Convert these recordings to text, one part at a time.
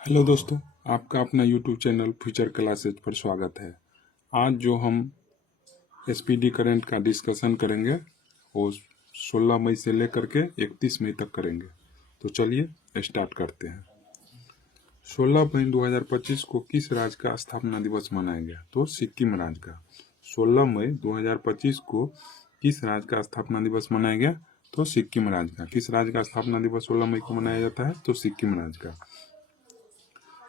Hello दोस्तों, आपका अपना यूट्यूब चैनल फ्यूचर क्लासेज पर स्वागत है। आज जो हम एसपीडी करंट का डिस्कशन करेंगे वो 16 मई से लेकर के 31 मई तक करेंगे। तो चलिए स्टार्ट करते हैं। 16 मई 2025 को किस राज्य का स्थापना दिवस मनाया गया? तो सिक्किम राज्य का। 16 मई 2025 को किस राज्य का स्थापना दिवस मनाया गया? तो सिक्किम राज्य का। किस राज्य का स्थापना दिवस 16 मई को मनाया जाता है? तो सिक्किम राज्य का।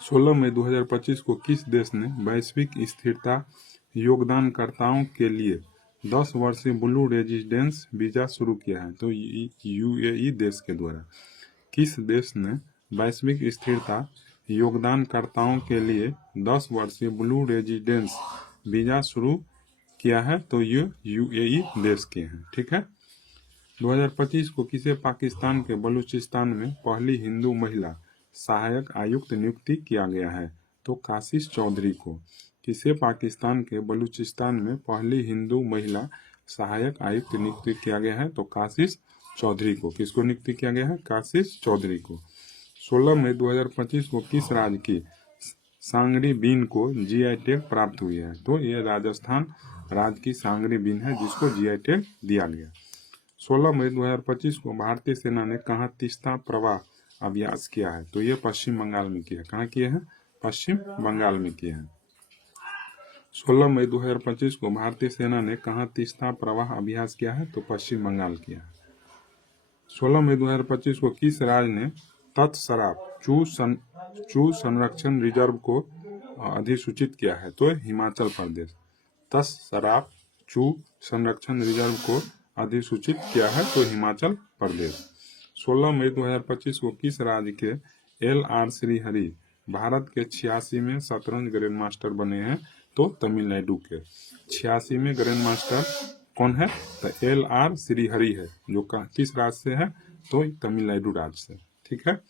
16 मई 2025 को किस देश ने वैश्विक स्थिरता योगदानकर्ताओं के लिए 10 वर्षीय ब्लू रेजिडेंस वीजा शुरू किया है? तो यूएई देश के द्वारा। किस देश ने वैश्विक स्थिरता योगदानकर्ताओं के लिए 10 वर्षीय ब्लू रेजिडेंस वीजा शुरू किया है? तो ये यूएई देश के हैं। ठीक है। 2025 को किसे पाकिस्तान के बलूचिस्तान में पहली हिंदू महिला सहायक आयुक्त नियुक्ति किया गया है? तो काशिश चौधरी को। किसे पाकिस्तान के बलूचिस्तान में पहली हिंदू महिला सहायक आयुक्त नियुक्ति किया गया है? तो काशिश चौधरी को। किसको नियुक्ति किया गया है? काशिश चौधरी को। 16 मई 2025 को किस राज्य की सांगरी बीन को जीआई टैग प्राप्त हुई है? तो ये राजस्थान राज्य की सांगरी बीन है जिसको जीआई टैग दिया गया। 16 मई 2025 को भारतीय सेना ने कहाँ तीस्ता प्रवाह अभ्यास किया है? तो ये पश्चिम बंगाल में किया है। कहाँ किए हैं? पश्चिम बंगाल में किए हैं। 16 मई 2025 को भारतीय सेना ने कहाँ तीस्ता प्रवाह अभ्यास किया है? तो पश्चिम बंगाल किया है। 16 मई 2025 को किस राज्य ने तत्शराब चू संरक्षण रिजर्व को अधिसूचित किया है? तो हिमाचल प्रदेश। तत्शराब चू संरक्षण रिजर्व को अधिसूचित किया है? तो हिमाचल प्रदेश। 16 मई 2025 को किस राज्य के LR श्रीहरि भारत के 86वें शतरंज ग्रैंड मास्टर बने हैं? तो तमिलनाडु के। 86 में ग्रैंड मास्टर कौन है? तो LR श्रीहरि है जो किस राज्य से है? तो तमिलनाडु राज्य से। ठीक है।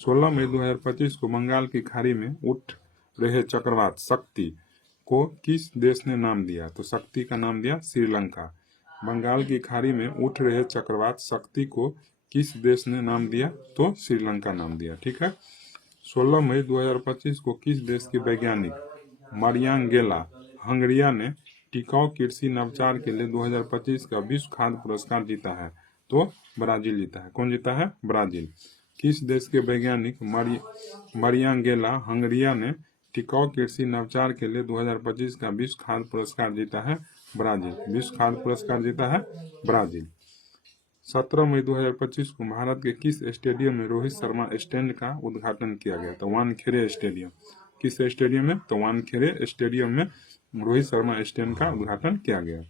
16 मई 2025 को बंगाल की खाड़ी में उठ रहे चक्रवात शक्ति को किस देश ने नाम दिया? तो शक्ति का नाम दिया श्रीलंका। बंगाल की खाड़ी में उठ रहे चक्रवात शक्ति को किस देश ने नाम दिया? तो श्रीलंका नाम दिया। ठीक है। 16 मई 2025 को किस देश के वैज्ञानिक मारियान गेला हंगरिया ने टिकाऊ कृषि नवाचार के लिए 2025 का विश्व खाद्य पुरस्कार जीता है? तो ब्राजील जीता है। कौन जीता है? ब्राजील। किस देश के वैज्ञानिक मारियान गेला हंगरिया ने टिकाऊ कृषि नवाचार के लिए 2025 का विश्व खाद्य पुरस्कार जीता है? ब्राजील। विश्व खाद्य पुरस्कार जीता है ब्राजील। 17 मई 2025 को भारत के किस स्टेडियम में रोहित शर्मा स्टैंड का उद्घाटन किया गया? तो वानखेड़े स्टेडियम। किस स्टेडियम में? तो वानखेड़े स्टेडियम में रोहित शर्मा स्टैंड का उद्घाटन किया गया।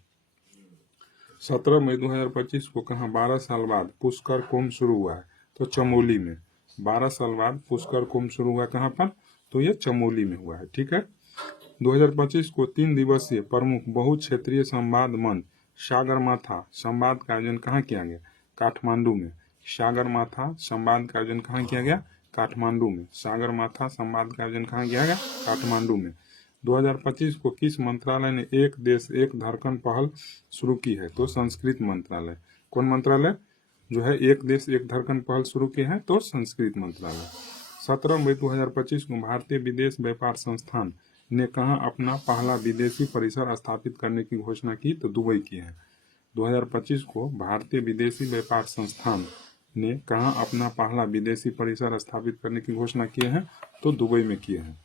17 मई 2025 को कहाँ 12 साल बाद पुष्कर कुंभ शुरू हुआ है? तो चमोली में। 12 साल बाद पुष्कर कुंभ शुरू हुआ कहाँ पर? तो ये चमोली में हुआ है। ठीक है। 2025 को 3 दिवसीय प्रमुख बहुक्षेत्रीय संवाद मंच सागरमाथा संवाद का आयोजन कहाँ किया गया? काठमांडू में। सागरमाथा संवाद का आयोजन कहाँ किया गया? काठमांडू में। सागरमाथा संवाद का आयोजन कहाँ किया गया? काठमांडू में। 2025 को किस मंत्रालय ने एक देश एक धड़कन पहल शुरू की है? तो संस्कृत मंत्रालय। कौन मंत्रालय जो है एक देश एक धड़कन पहल शुरू की है? तो संस्कृत मंत्रालय। 17 मई 2025 को भारतीय विदेश व्यापार संस्थान ने कहाँ अपना पहला विदेशी परिसर स्थापित करने की घोषणा की? तो दुबई की है। 2025 को भारतीय विदेशी व्यापार संस्थान ने कहाँ अपना पहला विदेशी परिसर स्थापित करने की घोषणा की है? तो दुबई में किए हैं।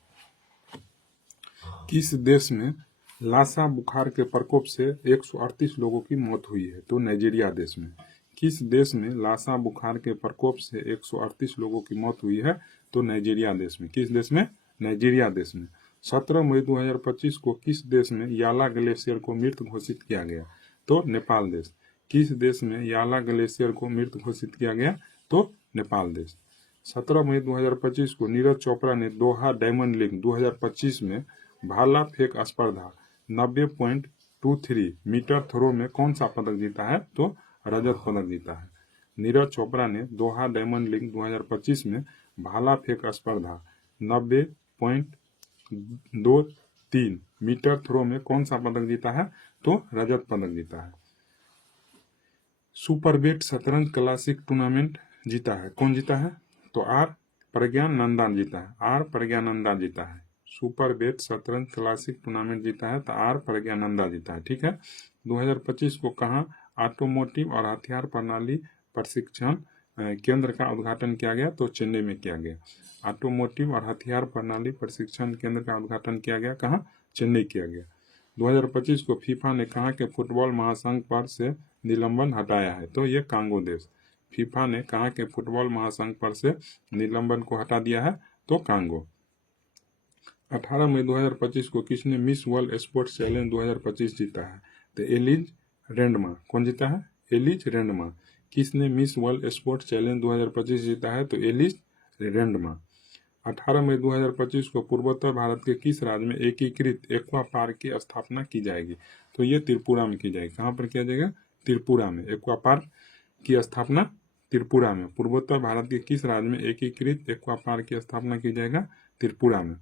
किस देश में लासा बुखार के प्रकोप से 138 लोगों की मौत हुई है? तो नाइजीरिया देश में। किस देश में लासा बुखार के प्रकोप से 138 लोगों की मौत हुई है? तो नाइजीरिया देश में। किस देश में? नाइजीरिया देश में। 17 मई 2025 को किस देश में याला ग्लेशियर को मृत घोषित किया गया? तो नेपाल देश। किस देश में याला ग्लेशियर को मृत घोषित किया गया? तो नेपाल देश। 17 मई 2025 को नीरज चोपड़ा ने दोहा डायमंड लीग 2025 में भाला फेंक स्पर्धा 90.23 मीटर थ्रो में कौन सा पदक जीता है? तो रजत पदक जीता है। नीरज चोपड़ा ने दोहा डायमंड लीग 2025 में भाला फेंक स्पर्धा 90.23 मीटर थ्रो में कौन सा पदक जीता है? तो रजत पदक जीता है। सुपर बेट शतरंज क्लासिक टूर्नामेंट जीता है। कौन जीता है? तो आर प्रज्ञानंदा जीता है, आर प्रज्ञानंदा जीता है। सुपर बेट शतरंज क्लासिक टूर्नामेंट जीता है तो आर प्रज्ञानंदा जीता है, ठीक है। 2025 को कहाँ ऑटोमोटिव और हथियार प्रणाली प्रशिक्षण केंद्र का उद्घाटन किया गया? तो चेन्नई में किया गया। ऑटोमोटिव और हथियार प्रणाली प्रशिक्षण केंद्र का उद्घाटन किया गया, कहाँ? चेन्नई किया गया। 2025 को फीफा ने कहा कि फुटबॉल महासंघ पर से निलंबन हटाया है? तो ये कांगो देश। फीफा ने कहा कि फुटबॉल महासंघ पर से निलंबन को हटा दिया है? तो कांगो। 18 मई 2025 को किसने मिस वर्ल्ड स्पोर्ट्स चैलेंज 2025 जीता है? तो एलिज रेंडमा। कौन जीता है? एलिज रेंडमा। किसने मिस वर्ल्ड स्पोर्ट्स चैलेंज 2025 जीता है? तो एलिज रेंडमा। 18 मई 2025 को पूर्वोत्तर भारत के किस राज्य में एकीकृत एक्वा पार्क की स्थापना की जाएगी? तो ये त्रिपुरा में की जाएगी। कहाँ पर किया जाएगा? त्रिपुरा में। एक्वा पार्क की स्थापना त्रिपुरा में। पूर्वोत्तर भारत के किस राज्य में एकीकृत एक्वा पार्क की स्थापना की जाएगा? त्रिपुरा में।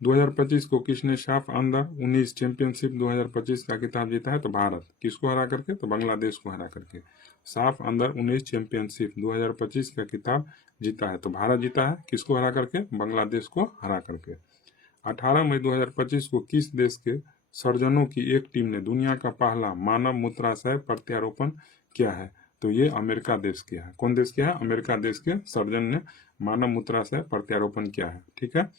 2025 को किसने साफ अंडर 19 चैंपियनशिप 2025 का खिताब जीता है? तो भारत। किसको हरा करके? तो बांग्लादेश को हरा करके। साफ अंडर 19 चैंपियनशिप 2025 का खिताब जीता है तो भारत जीता है। किसको हरा करके? बांग्लादेश को हरा करके। 18 मई 2025 को किस देश के सर्जनों की एक टीम ने दुनिया का पहला मानव मूत्राशय प्रत्यारोपण किया है? तो ये अमेरिका देश किया है। कौन देश किया है? अमेरिका देश के सर्जन ने मानव मूत्राशय प्रत्यारोपण किया है, ठीक है।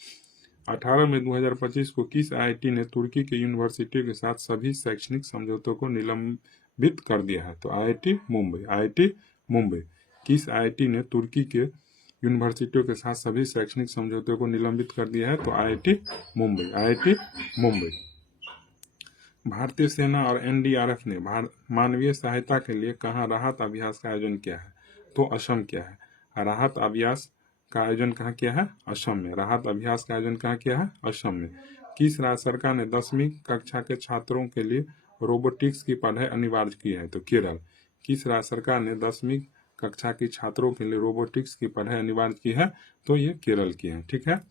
18 मई 2025 को किस आईआईटी ने तुर्की के यूनिवर्सिटियों के साथ सभी शैक्षणिक समझौतों को निलंबित कर दिया है? तो आईआईटी मुंबई। आईआईटी मुंबई। किस आईआईटी ने तुर्की के यूनिवर्सिटियों के साथ सभी शैक्षणिक समझौतों को निलंबित कर दिया है? तो आईआईटी मुंबई। आईआईटी मुंबई। भारतीय सेना और एनडीआरएफ ने मानवीय सहायता के लिए कहाँ राहत अभ्यास का आयोजन किया है? तो असम किया है। राहत अभ्यास का आयोजन कहाँ किया है? असम में। राहत अभ्यास का आयोजन कहाँ किया है? असम में। किस राज्य सरकार ने 10वीं कक्षा के छात्रों के लिए रोबोटिक्स की पढ़ाई अनिवार्य की है? तो केरल। किस राज्य सरकार ने 10वीं कक्षा के छात्रों के लिए रोबोटिक्स की पढ़ाई अनिवार्य की है? तो ये केरल की है, ठीक है।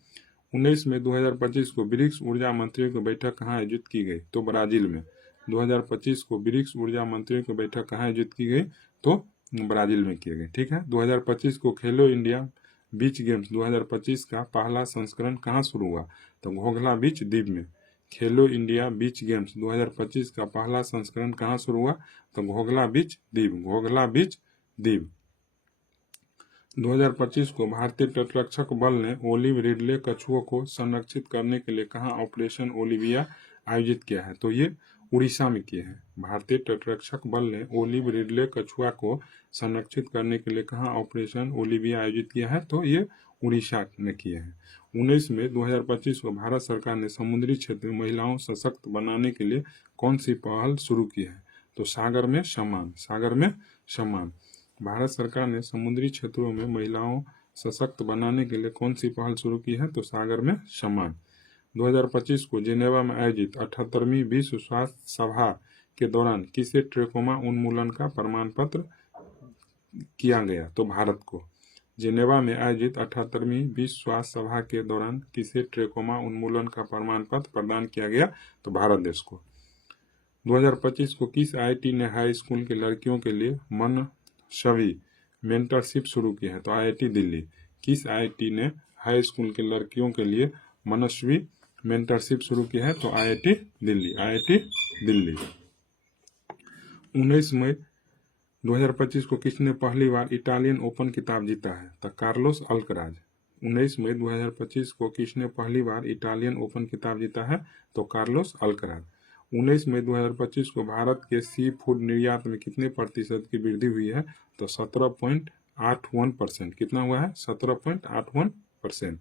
19 मई 2025 को ब्रिक्स ऊर्जा मंत्रियों की बैठक कहाँ आयोजित की गई? तो ब्राजील में। 2025 को ब्रिक्स ऊर्जा मंत्रियों की बैठक कहाँ आयोजित की गई? तो ब्राजील में की गई, ठीक है। 2025 को खेलो इंडिया बीच गेम्स 2025 का पहला संस्करण कहाँ शुरू हुआ? तो घोघला बीच द्वीप में। खेलो इंडिया बीच गेम्स 2025 का पहला संस्करण कहाँ शुरू हुआ? तो घोघला बीच द्वीप। घोघला बीच द्वीप। 2025 को भारतीय तटरक्षक बल ने ओलिव रिडले कछुओं को संरक्षित करने के लिए कहाँ ऑपरेशन ओलिविया आयोजित किया है? तो ये उड़ीसा में किए हैं। भारतीय तटरक्षक बल ने ओलिव रिडले कछुआ को संरक्षित करने के लिए कहाँ ऑपरेशन ओलिविया आयोजित किया है? तो ये उड़ीसा में किए हैं। 19 मई 2025 को भारत सरकार ने समुद्री क्षेत्र में महिलाओं सशक्त बनाने के लिए कौन सी पहल शुरू की है? तो सागर में सम्मान। सागर में सम्मान। भारत सरकार ने समुद्री क्षेत्रों में महिलाओं सशक्त बनाने के लिए कौन सी पहल शुरू की है? तो सागर में सम्मान। 2025 को जेनेवा में आयोजित 78वीं विश्व स्वास्थ्य सभा के दौरान किसे ट्रेकोमा उन्मूलन का प्रमाण पत्र किया गया? तो भारत को। जेनेवा में आयोजित 78वीं विश्व स्वास्थ्य सभा के दौरान किसे ट्रेकोमा उन्मूलन का प्रमाण पत्र प्रदान किया गया? तो भारत देश को। 2025 को किस आईआईटी ने हाई स्कूल की लड़कियों के लिए मनस्वी मेंटरशिप शुरू की है? तो आईआईटी दिल्ली। किस आईआईटी ने हाई स्कूल के लड़कियों के लिए मनस्वी मेंटरशिप शुरू की है? तो आईआईटी दिल्ली। आईआईटी दिल्ली। 19 मई 2025 को किसने पहली बार इटालियन ओपन खिताब जीता है? तो कार्लोस अल्कराज। 19 मई 2025 को किसने पहली बार इटालियन ओपन खिताब जीता है? तो कार्लोस अल्कराज। 19 मई 2025 को भारत के सी फूड निर्यात में कितने प्रतिशत की वृद्धि हुई है? तो 17.81%। कितना हुआ है? 17.81%।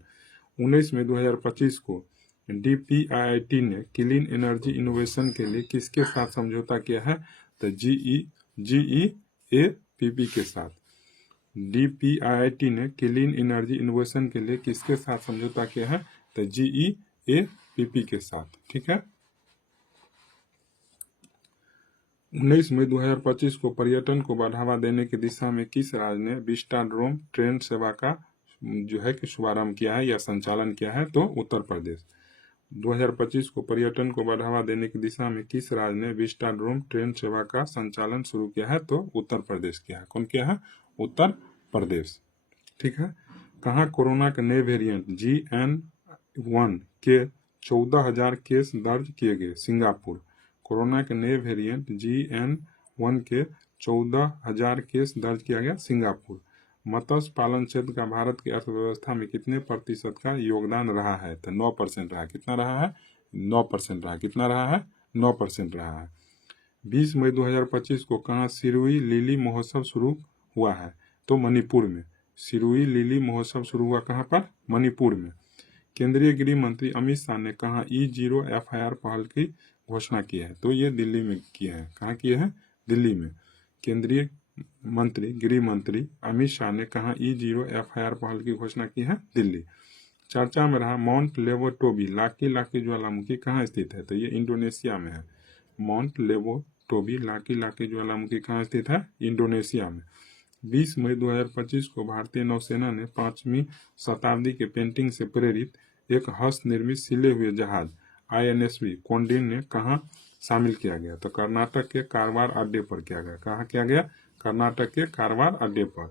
19 मई 2025 को DPIIT ने क्लीन एनर्जी इनोवेशन के लिए किसके साथ समझौता किया है? तो GEAPP के साथ। DPIIT ने क्लीन एनर्जी इनोवेशन के लिए किसके साथ समझौता किया है? तो GEAPP के साथ, ठीक है। 19 मई 2025 को पर्यटन को बढ़ावा देने की दिशा में किस राज्य ने विस्टाडोम ट्रेन सेवा का जो है कि शुभारंभ किया है या संचालन किया है? तो उत्तर प्रदेश। 2025 को पर्यटन को बढ़ावा देने की दिशा में किस राज्य ने विस्टाडोम ट्रेन सेवा का संचालन शुरू किया है? तो उत्तर प्रदेश किया है। कौन किया है? उत्तर प्रदेश, ठीक है। कहाँ कोरोना के नए वेरिएंट GN1 के 14,000 केस दर्ज किए गए? सिंगापुर। कोरोना के नए वेरिएंट GN1 के 14,000 केस दर्ज किया गया सिंगापुर। मत्स्य पालन क्षेत्र का भारत की अर्थव्यवस्था में कितने प्रतिशत का योगदान रहा है? तो 9% रहा। कितना रहा है? 9% रहा। कितना रहा है? 9% रहा है। 20 मई 2025 को कहाँ सिरुई लिली महोत्सव शुरू हुआ है? तो मणिपुर में। सिरुई लिली महोत्सव शुरू हुआ कहाँ पर? मणिपुर में। केंद्रीय गृह मंत्री अमित शाह ने कहाँ E0 FIR पहल की घोषणा की है? तो ये दिल्ली में किए हैं। कहाँ किए हैं? दिल्ली में। केंद्रीय गृह मंत्री अमित शाह ने कहा E0 FIR पहल की घोषणा की है? दिल्ली। चर्चा में रहा माउंट लेवोटोबी लाकी लाकी ज्वालामुखी कहाँ स्थित है? तो ये इंडोनेशिया में है। माउंट लेवोटोबी लाकी लाकी ज्वालामुखी कहाँ स्थित है? इंडोनेशिया में। 20 मई 2025 को भारतीय नौसेना ने 5वीं शताब्दी के पेंटिंग से प्रेरित एक हस्त निर्मित सिले हुए जहाज INSV कोंडिन ने कहाँ शामिल किया गया? तो कर्नाटक के कारवार अड्डे पर किया गया। कहाँ किया गया? कर्नाटक के कारवार अड्डे पर।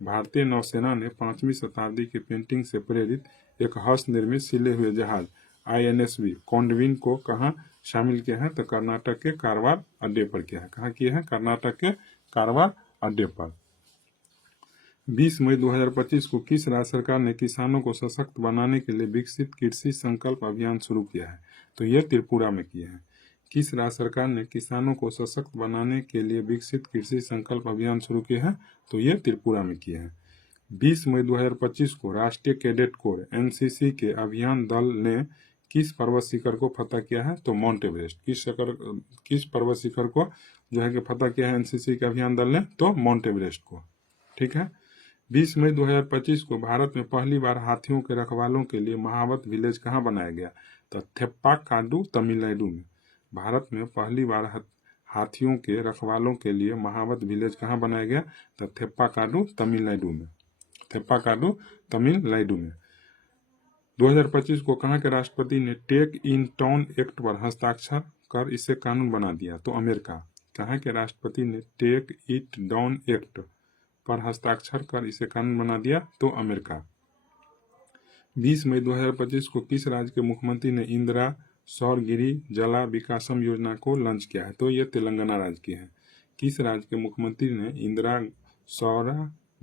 भारतीय नौसेना ने 5वीं शताब्दी के पेंटिंग से प्रेरित एक हस्त निर्मित सिले हुए जहाज INSV कोंडविन को कहाँ शामिल किया है? तो कर्नाटक के कारवार अड्डे पर किया है। कहाँ किया है? कर्नाटक के कारवार अड्डे पर। 20 मई 2025 को किस राज्य सरकार ने किसानों को सशक्त बनाने के लिए विकसित कृषि संकल्प अभियान शुरू किया है? तो यह त्रिपुरा में किया है। किस राज्य सरकार ने किसानों को सशक्त बनाने के लिए विकसित कृषि संकल्प अभियान शुरू किया है? तो यह त्रिपुरा में किया है। 20 मई 2025 को राष्ट्रीय कैडेट कोर NCC के अभियान दल ने किस पर्वत शिखर को फतह किया है? तो माउंट एवरेस्ट। किस पर्वत शिखर को जो है कि फतह किया है NCC के अभियान दल ने? तो माउंट एवरेस्ट को। ठीक है। 20 मई 2025 को भारत में पहली बार हाथियों के रखवालों के लिए महावत विलेज कहाँ बनाया गया? तो थेप्पाकाडू तमिलनाडु में। भारत में पहली बार हाथियों के रखवालों के लिए महावत विलेज कहाँ बनाया गया? तो थेप्पाकाडू तमिलनाडु में। थेप्पाकाडू तमिलनाडु में। 2025 को कहाँ के राष्ट्रपति ने टेक इन टाउन एक्ट पर हस्ताक्षर कर इसे कानून बना दिया? तो अमेरिका। कहाँ के राष्ट्रपति ने टेक इट डाउन एक्ट पर हस्ताक्षर कर इसे कानून बना दिया? तो अमेरिका। 20 मई 2025 को किस राज्य के मुख्यमंत्री ने इंदिरा सौर गिरी जला विकासम योजना को लॉन्च किया है? तो ये तेलंगाना राज्य की है। किस राज्य के मुख्यमंत्री ने इंदिरा सौर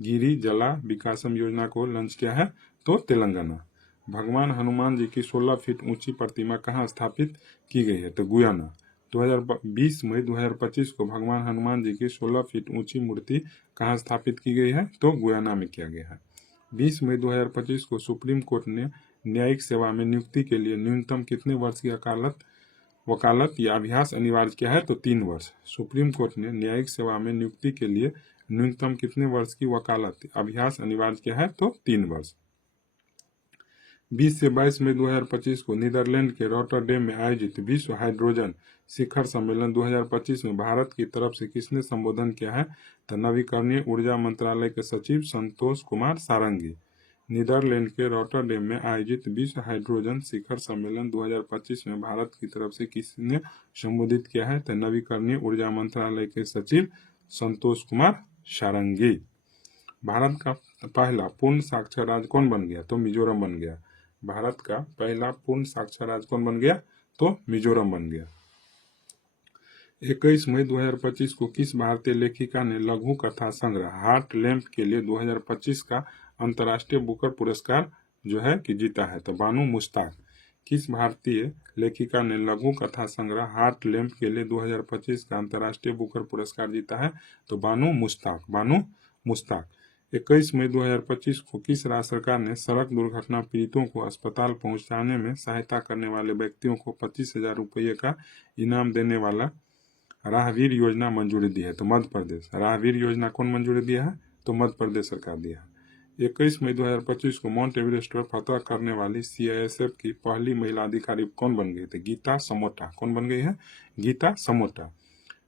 गिरी जला विकासम योजना को लॉन्च किया है? तो तेलंगाना। भगवान हनुमान जी की 16 फीट ऊंची प्रतिमा कहाँ स्थापित की गई है? तो गुयाना। 2020 मई 2025 को भगवान हनुमान जी की 16 फीट ऊंची मूर्ति कहाँ स्थापित की गई है? तो गुयाना में किया गया है। 20 मई 2025 को सुप्रीम कोर्ट ने न्यायिक सेवा में नियुक्ति के लिए न्यूनतम कितने वर्ष की वकालत या अभ्यास अनिवार्य किया है? तो 3 वर्ष। सुप्रीम कोर्ट ने न्यायिक सेवा में नियुक्ति के लिए न्यूनतम कितने वर्ष की वकालत अभ्यास अनिवार्य किया है? तो 3 वर्ष। 20 से 22 मई 2025 को नीदरलैंड के रॉटरडेम में आयोजित विश्व हाइड्रोजन शिखर सम्मेलन 2025 में भारत की तरफ से किसने संबोधन किया है? तो नवीकरणीय ऊर्जा मंत्रालय के सचिव संतोष कुमार सारंगी। नीदरलैंड के रॉटरडेम में आयोजित विश्व हाइड्रोजन शिखर सम्मेलन 2025 में भारत की तरफ से किसने संबोधित किया है? तो नवीकरणीय ऊर्जा मंत्रालय के सचिव संतोष कुमार सारंगी। भारत का पहला पूर्ण साक्षर राज्य कौन बन गया? तो मिजोरम बन गया। भारत का पहला पूर्ण साक्षर राज्य कौन बन गया? तो मिजोरम बन गया। 21 मई 2025 को किस भारतीय लेखिका ने लघु कथा संग्रह हार्ट लैम्प के लिए 2025 का अंतर्राष्ट्रीय बुकर पुरस्कार जो है कि जीता है? तो बानू मुश्ताक। किस भारतीय लेखिका ने लघु कथा संग्रह हार्ट लैम्प के लिए 2025 का अंतर्राष्ट्रीय बुकर पुरस्कार जीता है? तो बानू मुश्ताक। 21 मई 2025 को किस राज्य सरकार ने सड़क दुर्घटना पीड़ितों को अस्पताल पहुंचाने में सहायता करने वाले व्यक्तियों को 25,000 रुपये का इनाम देने वाला राहवीर योजना मंजूरी दी है? तो मध्य प्रदेश। राहवीर योजना कौन मंजूरी दिया है? तो मध्य प्रदेश सरकार दिया है। 21 मई 2025 को माउंट एवरेस्ट पर फतह करने वाली CISF की पहली महिला अधिकारी कौन बन गई थी? गीता समोटा। कौन बन गई है? गीता समोटा।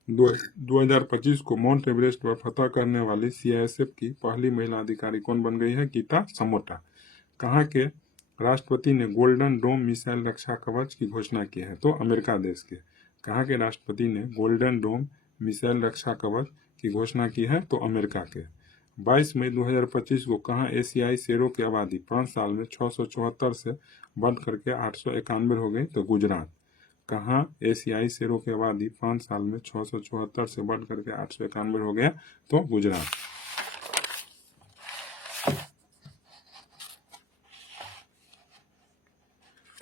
2025 को माउंट एवरेस्ट पर फतह करने वाली CISF की पहली महिला अधिकारी कौन बन गई है? गीता समोटा। कहाँ के राष्ट्रपति ने गोल्डन डोम मिसाइल रक्षा कवच की घोषणा की है? तो अमेरिका देश के। कहाँ के राष्ट्रपति ने गोल्डन डोम मिसाइल रक्षा कवच की घोषणा की है? तो अमेरिका के। 22 मई 2025 को कहाँ एशियाई शेरों की आबादी 5 साल में 674 से बढ़ करके 891 हो गई? तो गुजरात। कहाँ एशियाई शेरों की आबादी 5 साल में 674 से बढ़ करके 891 हो गया? तो गुजरात।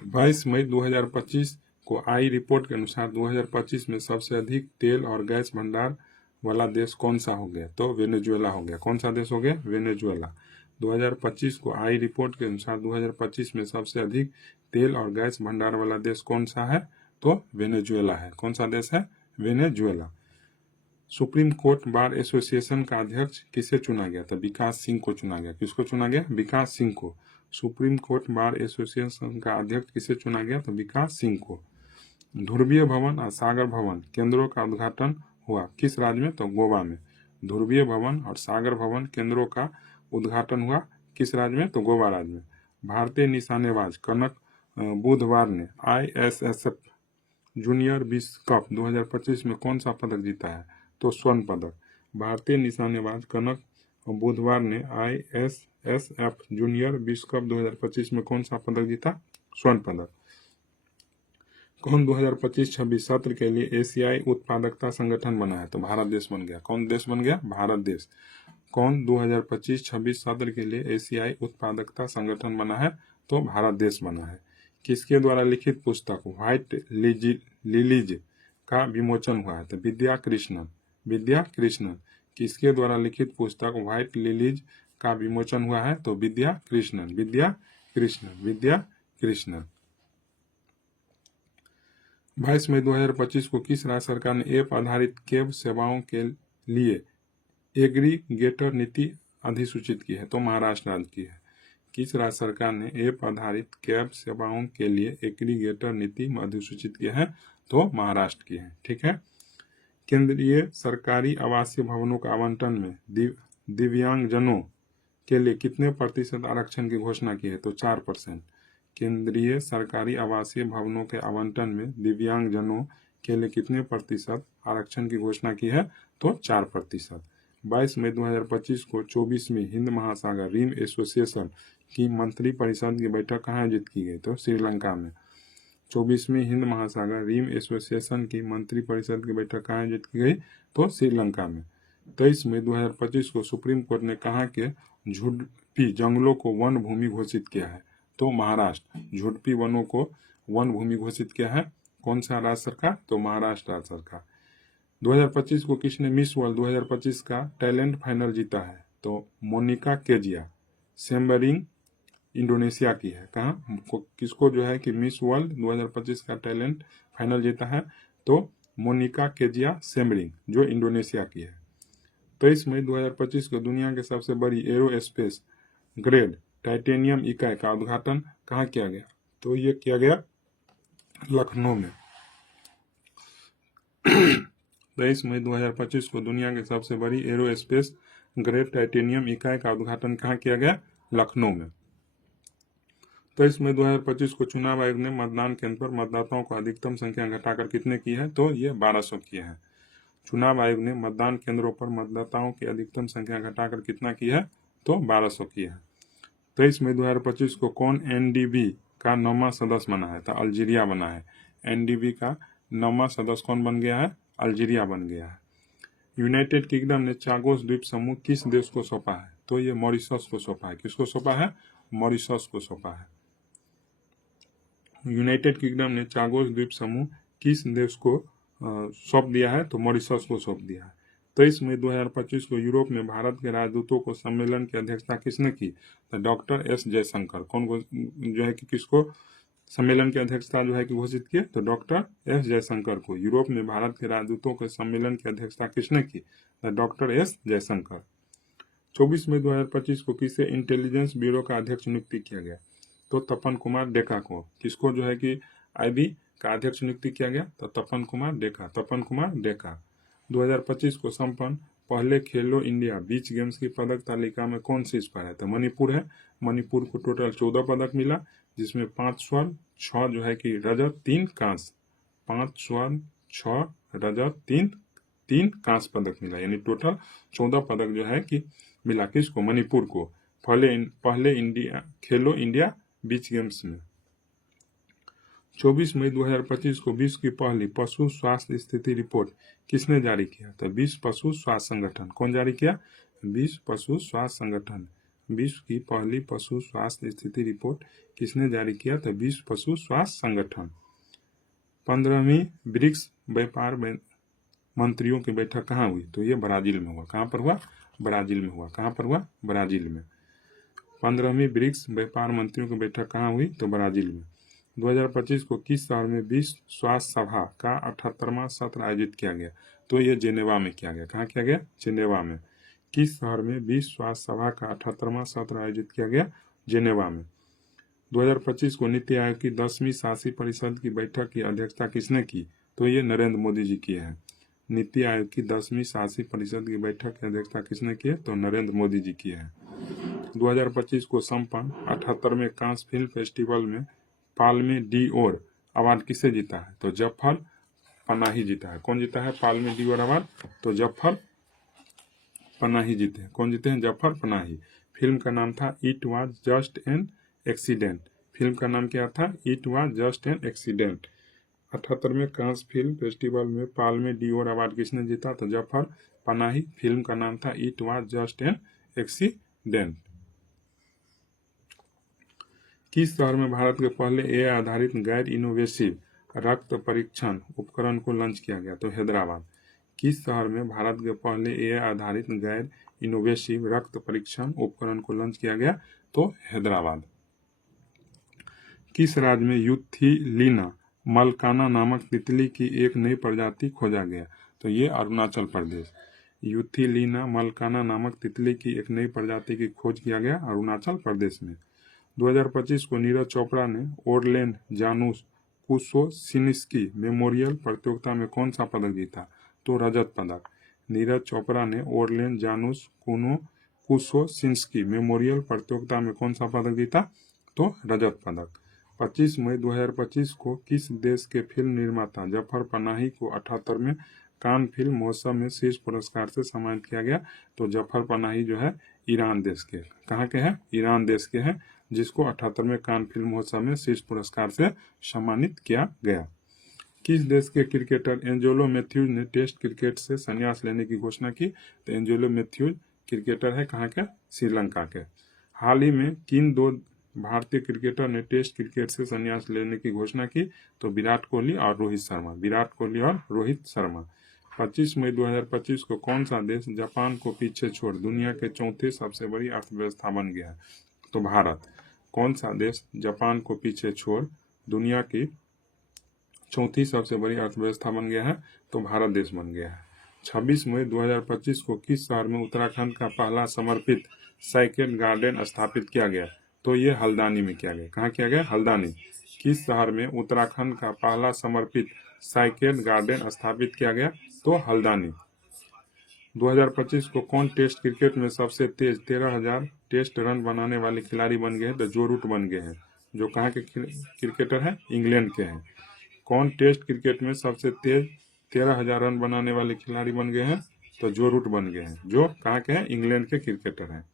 22 मई 2025 को आई रिपोर्ट के अनुसार 2025 में सबसे अधिक तेल और गैस भंडार वाला देश कौन सा हो गया? तो वेनेजुएला हो गया। कौन सा देश हो गया? वेनेजुएला। 2025 को आई रिपोर्ट के अनुसार 2025 में सबसे अधिक तेल और गैस भंडार वाला देश कौन सा है? तो वेनेजुएला है। कौन सा देश है? Venezuela. Supreme court bar association का अध्यक्ष किसे चुना गया? तो विकास सिंह को चुना गया। किसको चुना गया? विकास सिंह को। सुप्रीम कोर्ट बार एसोसिएशन का अध्यक्ष किसे चुना गया? तो विकास सिंह को। ध्रुवीय भवन और सागर भवन केंद्रों का उद्घाटन हुआ किस राज्य में? तो गोवा में। ध्रुवीय भवन और सागर भवन केंद्रों का उद्घाटन हुआ किस राज्य में? तो गोवा राज्य में। भारतीय निशानेबाज कनक बुधवार ने ISSF जूनियर विश्व कप 2025 में कौन सा पदक जीता है? तो स्वर्ण पदक। भारतीय निशानेबाज कनक बुधवार ने ISSF जूनियर विश्व कप 2025 में कौन सा पदक जीता? स्वर्ण पदक। कौन 2025-26 सत्र के लिए एशियाई उत्पादकता संगठन बना है? तो भारत देश बन गया। कौन देश बन गया? भारत देश। कौन 2025-26 सत्र के लिए एशियाई उत्पादकता संगठन बना है? तो भारत देश बना है। किसके द्वारा लिखित पुस्तक व्हाइट लिलीज का विमोचन हुआ है? तो विद्या कृष्णन। विद्या कृष्णन। किसके द्वारा लिखित पुस्तक व्हाइट लिलीज का विमोचन हुआ है? तो विद्या कृष्णन। विद्या कृष्णन। विद्या कृष्णन। 22 मई 2025 को किस राज्य सरकार ने ऐप आधारित कैब सेवाओं के लिए एग्रीगेटर नीति अधिसूचित की है? तो महाराष्ट्र राज्य की है। किस राज्य सरकार ने ऐप आधारित कैब सेवाओं के लिए एग्रीगेटर नीति अधिसूचित की है? तो महाराष्ट्र की है। ठीक है। केंद्रीय सरकारी आवासीय भवनों का आवंटन में दिव्यांगजनों के लिए कितने प्रतिशत आरक्षण की घोषणा की है? तो 4%। केंद्रीय सरकारी आवासीय भवनों के आवंटन में दिव्यांगजनों के लिए कितने प्रतिशत आरक्षण की घोषणा की है? तो 4%। 22 मई 2025 को 24वीं हिंद महासागर रिम एसोसिएशन की मंत्री परिषद की बैठक कहाँ आयोजित की गई? तो श्रीलंका में। 24वीं हिंद महासागर रिम एसोसिएशन की मंत्री परिषद की बैठक कहाँ आयोजित की गई? तो श्रीलंका में। 23 मई 2025 को सुप्रीम कोर्ट ने कहा कि झुडपी जंगलों को वन भूमि घोषित किया है? तो महाराष्ट्र। झुडपी वनों को वन भूमि घोषित किया है। कौन सा राज्य सरकार? तो महाराष्ट्र राज्य सरकार। 2025 को किसने मिस वर्ल्ड 2025 का टैलेंट फाइनल जीता है? तो मोनिका केजिया सेम्बरिंग इंडोनेशिया की है। कहाँ किसको जो है कि मिस वर्ल्ड 2025 का टैलेंट फाइनल जीता है? तो मोनिका केजिया सेम्बरिंग जो इंडोनेशिया की है। 23 मई 2025 को दुनिया के सबसे बड़ी एरोस्पेस ग्रेड टाइटेनियम इकाई का उद्घाटन कहाँ किया गया? तो ये किया गया लखनऊ में। 23 मई 2025 को दुनिया के सबसे बड़ी एरोस्पेस ग्रेड टाइटेनियम इकाई का उद्घाटन कहाँ किया गया? लखनऊ में। 23 मई 2025 को चुनाव आयोग ने मतदान केंद्र पर मतदाताओं को अधिकतम संख्या घटाकर कितने की है? तो ये 1200 की है। चुनाव आयोग ने मतदान केंद्रों पर मतदाताओं की अधिकतम संख्या घटाकर कितना की है? तो 1200 की है। 23 मई 2025 को कौन NDB का 9वां सदस्य बना है? तो अल्जीरिया बना है। NDB का 9वां सदस्य कौन बन गया है? अल्जीरिया बन गया है। यूनाइटेड किंगडम ने चागोस द्वीप समूह किस देश को सौंपा है? तो ये मॉरिशस को सौंपा है। किसको सौंपा है? मॉरिशस को सौंपा है। यूनाइटेड किंगडम ने चागोस द्वीप समूह किस देश को सौंप दिया है? तो मॉरिशस को सौंप दिया है। 23 मई 2025 को यूरोप में भारत के राजदूतों को सम्मेलन की अध्यक्षता किसने की? तो डॉक्टर S जयशंकर। कौन जो है कि किसको सम्मेलन की अध्यक्षता जो है कि घोषित किए? तो डॉक्टर S जयशंकर को। यूरोप में भारत के राजदूतों के सम्मेलन की अध्यक्षता किसने की? तो डॉक्टर S जयशंकर। 24 मई 2025 को किसे इंटेलिजेंस ब्यूरो का अध्यक्ष नियुक्ति किया गया? तो तपन कुमार डेका को। किसको जो है कि IB का अध्यक्ष नियुक्ति किया गया? तो तपन कुमार डेका। तपन कुमार डेका। 2025 को संपन्न पहले खेलो इंडिया बीच गेम्स की पदक तालिका में कौन शीर्ष पर है? तो मणिपुर है। मणिपुर को टोटल 14 पदक मिला, जिसमें 5 स्वर्ण, 6 जो है कि रजत, 3 कांस्य। 5 स्वर्ण, 6 रजत, 3 कांस्य पदक मिला, यानी टोटल 14 पदक जो है कि मिला किसको? मणिपुर को पहले इंडिया खेलो इंडिया बीच गेम्स में। 24 मई 2025 को विश्व की पहली पशु स्वास्थ्य स्थिति रिपोर्ट किसने जारी किया? तो विश्व पशु स्वास्थ्य संगठन। कौन जारी किया? विश्व पशु स्वास्थ्य संगठन। विश्व की पहली पशु स्वास्थ्य स्थिति रिपोर्ट किसने जारी किया? तो विश्व पशु स्वास्थ्य संगठन। 15वीं ब्रिक्स व्यापार मंत्रियों की बैठक कहाँ हुई? तो ये ब्राजील में हुआ। कहाँ पर हुआ? ब्राजील में हुआ। कहाँ पर हुआ? ब्राजील में। 15वीं ब्रिक्स व्यापार मंत्रियों की बैठक कहाँ हुई? तो ब्राजील में। 2025 को किस शहर में विश्व स्वास्थ्य सभा का 78वां सत्र आयोजित किया गया? तो ये जेनेवा में किया गया। कहाँ किया गया? जेनेवा में। किस शहर में विश्व स्वास्थ्य सभा का 78वां सत्र आयोजित किया गया? जेनेवा में। 2025 को नीति आयोग की 10वीं शासी परिषद की बैठक की अध्यक्षता किसने की? तो ये नरेंद्र मोदी जी की है। नीति आयोग की 10वीं शासी परिषद की बैठक की अध्यक्षता किसने की है? तो नरेंद्र मोदी जी की है। 2025 को संपन्न 78वें कांस फिल्म फेस्टिवल में पाल्मे डी ओर अवार्ड किसे जीता है? तो जफर पनाही जीता है। कौन जीता है पाल्मे डी ओर अवार्ड? तो जफर पनाही जीते हैं। कौन जीते हैं? जफर पनाही। फिल्म का नाम था it was just an accident. Film का नाम क्या था? It was just an accident. 78वें कांस फिल्म फेस्टिवल में पाल्मे डी ओर अवार्ड किसने जीता? तो जफर पनाही। फिल्म का नाम था it was just an accident. किस शहर में भारत के पहले एआई आधारित गैर इनोवेटिव रक्त परीक्षण उपकरण को लॉन्च किया गया? तो हैदराबाद। किस शहर में भारत के पहले एआई आधारित गैर इनोवेटिव रक्त परीक्षण उपकरण को लॉन्च किया गया? तो हैदराबाद। किस राज्य में यूथिलीना मलकाना नामक तितली की एक नई प्रजाति खोजा गया? तो ये अरुणाचल प्रदेश। यूथिलीना मलकाना नामक तितली की एक नई प्रजाति की खोज किया गया अरुणाचल प्रदेश में। 2025 को नीरज चोपड़ा ने ओरलेन जानुस कुसोसिनिस्की मेमोरियल प्रतियोगिता में कौन सा पदक जीता? तो रजत पदक। नीरज चोपड़ा ने ओरलेन जानुस कुसोसिनिस्की मेमोरियल प्रतियोगिता में कौन सा पदक जीता? तो रजत पदक। 25 मई 2025 को किस देश के फिल्म निर्माता जफर पनाही को 78वें कान फिल्म महोत्सव में शीर्ष पुरस्कार से सम्मानित किया गया? तो जफर पनाही जो है ईरान देश के। कहाँ के हैं? ईरान देश के हैं, जिसको 78वें कान फिल्म महोत्सव में शीर्ष पुरस्कार से सम्मानित किया गया। किस देश के क्रिकेटर एंजेलो मैथ्यूज ने टेस्ट क्रिकेट से संन्यास लेने की घोषणा की? तो एंजेलो मैथ्यूज क्रिकेटर है कहाँ के? श्रीलंका के। हाल ही में किन दो भारतीय क्रिकेटर ने टेस्ट क्रिकेट से संन्यास लेने की घोषणा की? तो विराट कोहली और रोहित शर्मा। विराट कोहली और रोहित शर्मा। 25 मई 2025 को कौन सा देश जापान को पीछे छोड़ दुनिया के चौथे सबसे बड़ी अर्थव्यवस्था बन गया है? तो भारत। कौन सा देश जापान को पीछे छोड़ दुनिया की चौथी सबसे बड़ी अर्थव्यवस्था बन गया है? तो भारत देश बन गया है। 26 मई 2025 को किस शहर में उत्तराखंड का पहला समर्पित साइकिल गार्डन स्थापित किया गया? तो ये हल्द्वानी में किया गया। कहाँ किया गया? हल्द्वानी। किस शहर में उत्तराखंड का पहला समर्पित साइकिल गार्डन स्थापित किया गया? तो हल्द्वानी। 2025 को कौन टेस्ट क्रिकेट में सबसे तेज 13,000 टेस्ट रन बनाने वाले खिलाड़ी बन गए हैं? तो जो रूट बन गए हैं। जो कहाँ के क्रिकेटर हैं? इंग्लैंड के हैं। कौन टेस्ट क्रिकेट में सबसे तेज 13,000 रन बनाने वाले खिलाड़ी बन गए हैं? तो जो रूट बन गए हैं। जो कहाँ के हैं? इंग्लैंड के क्रिकेटर हैं।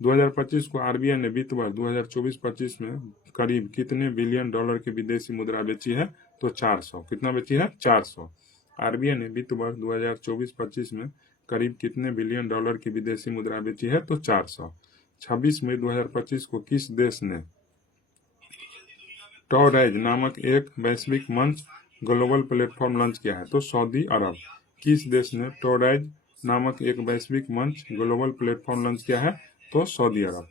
2025 को आरबीआई ने वित्त वर्ष 2024-25 में करीब कितने बिलियन डॉलर की विदेशी मुद्रा बेची है? तो 400। कितना बेची है? 400। आरबीआई ने वित्त वर्ष 2024-25 में करीब कितने बिलियन डॉलर की विदेशी मुद्रा बेची है? तो 400। 26 मई 2025 को किस देश ने टॉराइज नामक एक वैश्विक मंच ग्लोबल प्लेटफॉर्म लॉन्च किया है? तो सऊदी अरब। किस देश ने टॉराइज नामक एक वैश्विक मंच ग्लोबल प्लेटफॉर्म लॉन्च किया है? तो सऊदी अरब।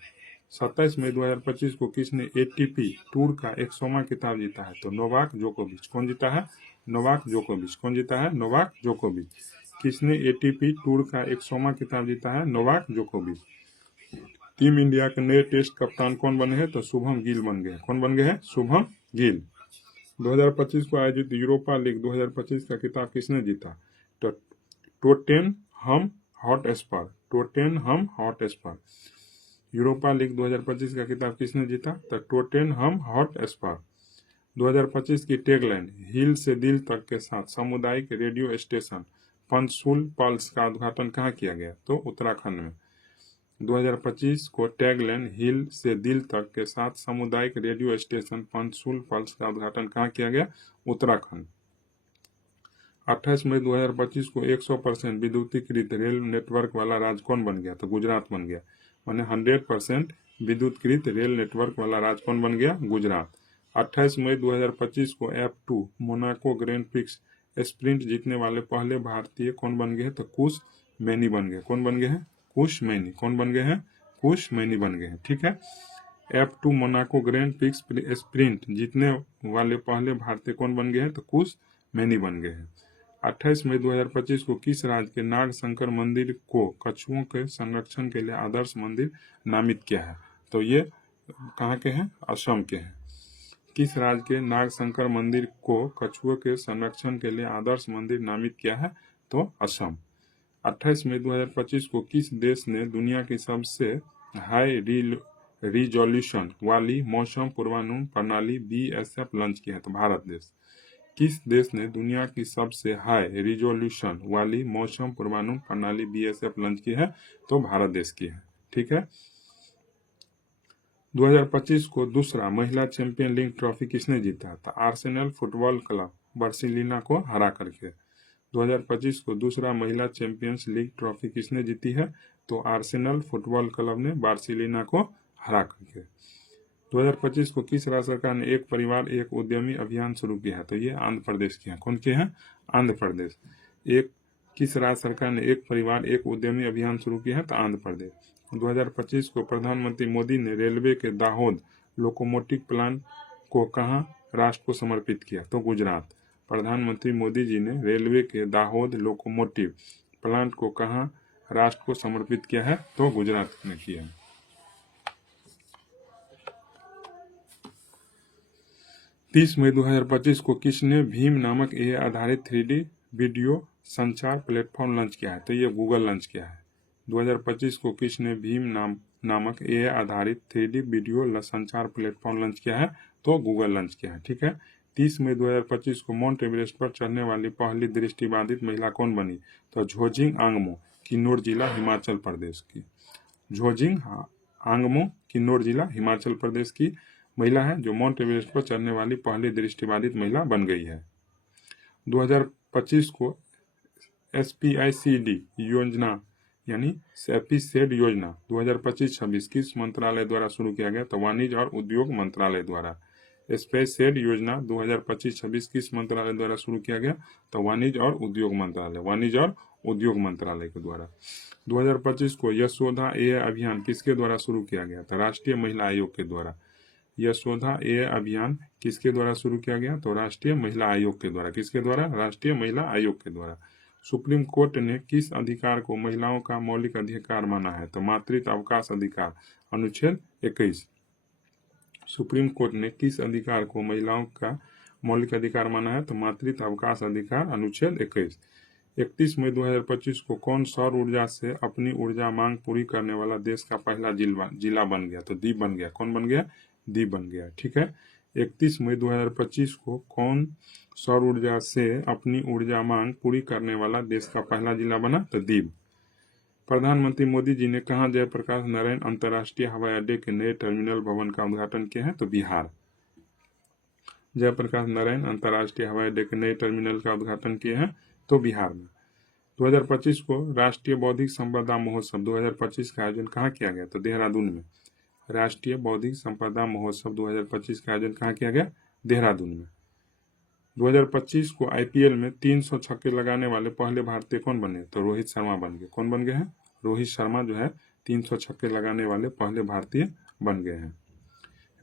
27 मई 2025 को किसने एटीपी टूर का 100वां खिताब जीता है? तो नोवाक जोकोविच। कौन जीता है? नोवाक जोकोविच। कौन जीता है? नोवाक जोकोविच। किसने एटीपी टूर का 100वां खिताब जीता है? नोवाक जोकोविच। टीम इंडिया के नए टेस्ट कप्तान कौन बने हैं? तो शुभम गिल बन गए। कौन बन गए हैं? शुभम गिल। 2025 को आयोजित यूरोपा लीग 2025 का खिताब किसने जीता? तो Tottenham Hotspur. Tottenham Hotspur. Europa league 2025 का खिताब किसने जीता? तो टोटेनहम हॉटस्पर। 2025 की टैगलाइन हिल से दिल तक के साथ सामुदायिक रेडियो स्टेशन पंचकुल पल्स का उद्घाटन कहाँ किया गया? तो उत्तराखंड में। 2025 को टैगलाइन हिल से दिल तक के साथ सामुदायिक रेडियो स्टेशन पंचसूल पल्स का उद्घाटन कहाँ किया गया? उत्तराखंड। 28 मई 2025 को 100% विद्युतीकृत रेल नेटवर्क वाला राज्य कौन बन गया? तो गुजरात बन गया। माने 100% विद्युतीकृत रेल नेटवर्क वाला राज्य कौन बन गया? गुजरात। 28 मई 2025 को F2 Monaco grand prix sprint जीतने वाले पहले भारतीय कौन बन गए हैं? तो कुश मैनी बन गए। कौन बन गए हैं? कुश मैनी। कौन बन गए हैं? कुश मैनी बन गए हैं। ठीक है। F2 Monaco grand prix sprint जीतने वाले पहले भारतीय कौन बन गए हैं? तो कुश मैनी बन गए हैं। 28 मई 2025 को किस राज्य के नाग शंकर मंदिर को कछुओं के संरक्षण के लिए आदर्श मंदिर नामित किया है? तो ये कहाँ के हैं? असम के हैं। किस राज्य के नाग शंकर मंदिर को कछुओं के संरक्षण के लिए आदर्श मंदिर नामित किया है? तो असम। 28 मई 2025 को किस देश ने दुनिया की सबसे हाई रिजोल्यूशन वाली मौसम पूर्वानुमान प्रणाली BSF लॉन्च किया है? तो भारत देश। किस देश ने दुनिया की सबसे हाई रिजोल्यूशन वाली मौसम पूर्वानुमान प्रणाली BSF लॉन्च की है? तो भारत देश की है। ठीक है। 2025 को दूसरा महिला चैंपियन लीग ट्रॉफी किसने जीता? था आर्सेनल फुटबॉल क्लब बार्सिलोना को हरा करके। 2025 को दूसरा महिला चैंपियंस लीग ट्रॉफी किसने जीती है? तो आर्सेनल फुटबॉल क्लब ने बार्सिलोना को हरा करके। 2025 को किस राज्य सरकार ने एक परिवार एक उद्यमी अभियान शुरू किया है? तो ये आंध्र प्रदेश के हैं। कौन के हैं? आंध्र प्रदेश। किस राज्य सरकार ने एक परिवार एक उद्यमी अभियान शुरू किया है? तो आंध्र प्रदेश। 2025 को प्रधानमंत्री मोदी ने रेलवे के दाहोद लोकोमोटिव प्लांट को कहाँ राष्ट्र को समर्पित किया? तो गुजरात। प्रधानमंत्री मोदी जी ने रेलवे के दाहोद लोकोमोटिव प्लांट को कहाँ राष्ट्र को समर्पित किया है? तो गुजरात में किया है। 30 मई 2025 को किसने भीम नामक AI आधारित 3D वीडियो संचार प्लेटफॉर्म लॉन्च किया है? तो ये गूगल लॉन्च किया है। 2025 को किसने भीम नामक AI आधारित 3D वीडियो संचार प्लेटफॉर्म लॉन्च किया है? तो गूगल लॉन्च किया है। ठीक है। 30 मई 2025 को माउंट एवरेस्ट पर चढ़ने वाली पहली दृष्टिबाधित महिला कौन बनी? तो झोजिंग आंगमो, किन्नौर जिला, हिमाचल प्रदेश की। झोजिंग आंगमो, किन्नौर जिला, हिमाचल प्रदेश की महिला है जो माउंट एवरेस्ट पर चढ़ने वाली पहली दृष्टिबाधित महिला बन गई है। 2025 को SPICD योजना यानी SPICD योजना 2025-26 किस मंत्रालय द्वारा शुरू किया गया? तो वाणिज्य और उद्योग मंत्रालय द्वारा। SPICD योजना 2025-26 किस मंत्रालय द्वारा शुरू किया गया? तो वाणिज्य और उद्योग मंत्रालय, वाणिज्य और उद्योग मंत्रालय के द्वारा। 2025 को यशोदा AI अभियान किसके द्वारा शुरू किया गया? तो राष्ट्रीय महिला आयोग के द्वारा। यशोदा AI अभियान किसके द्वारा शुरू किया गया? तो राष्ट्रीय महिला आयोग के द्वारा। किसके द्वारा? राष्ट्रीय महिला आयोग के द्वारा। सुप्रीम कोर्ट ने किस अधिकार को महिलाओं का मौलिक अधिकार माना है? तो मातृत्व अवकाश अधिकार, अनुच्छेद 21। सुप्रीम कोर्ट ने किस अधिकार को महिलाओं का मौलिक अधिकार माना है? तो मातृत्व अवकाश अधिकार, अनुच्छेद 21। 31 मई 2025 को कौन सौर ऊर्जा से अपनी ऊर्जा मांग पूरी करने वाला देश का पहला जिला बन गया? तो दीव बन गया। कौन बन गया? दीव बन गया। ठीक है। 31 मई 2025 को कौन सौर ऊर्जा से अपनी ऊर्जा मांग पूरी करने वाला देश का पहला जिला बना? तो दीव। प्रधानमंत्री मोदी जी ने कहाँ जयप्रकाश नारायण अंतर्राष्ट्रीय हवाई अड्डे के नए टर्मिनल भवन का उद्घाटन किया है? तो बिहार। जयप्रकाश नारायण अंतर्राष्ट्रीय हवाई अड्डे के नए टर्मिनल का उद्घाटन किए हैं? तो बिहार में। 2025 को राष्ट्रीय बौद्धिक संपदा महोत्सव 2025 का आयोजन कहाँ किया गया? तो देहरादून में। राष्ट्रीय बौद्धिक संपदा महोत्सव 2025 का आयोजन कहाँ किया गया? देहरादून में। 2025 को IPL में 300 छक्के लगाने वाले पहले भारतीय कौन बने? तो रोहित शर्मा बन गए। कौन बन गए हैं? रोहित शर्मा जो है 300 छक्के लगाने वाले पहले भारतीय बन गए हैं।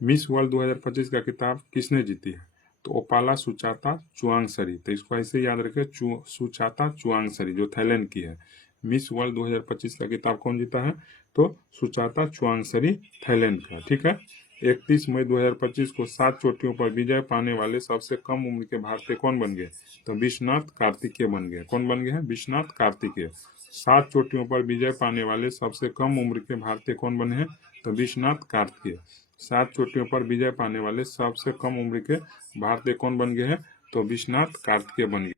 मिस वर्ल्ड 2025 का खिताब किसने जीती है? तो ओपाला सुचाता चुआंगसरी। तो इसको ऐसे याद रखें, सुचाता चुआंगसरी जो थाईलैंड की है। मिस वर्ल्ड 2025 का खिताब कौन जीता है? तो सुचाता चुआंगसरी, थाईलैंड का। ठीक है। 31 मई 2025 को 7 चोटियों पर विजय पाने वाले सबसे कम उम्र के भारतीय कौन बन गए? तो विश्वनाथ कार्तिकेय बन गए। कौन बन गए हैं? विश्वनाथ कार्तिकेय। 7 चोटियों पर विजय पाने वाले सबसे कम उम्र के भारतीय कौन बने हैं? तो विश्वनाथ कार्तिकेय। 7 चोटियों पर विजय पाने वाले सबसे कम उम्र के भारतीय कौन बन गए हैं? तो विश्वनाथ कार्तिकेय बन गए।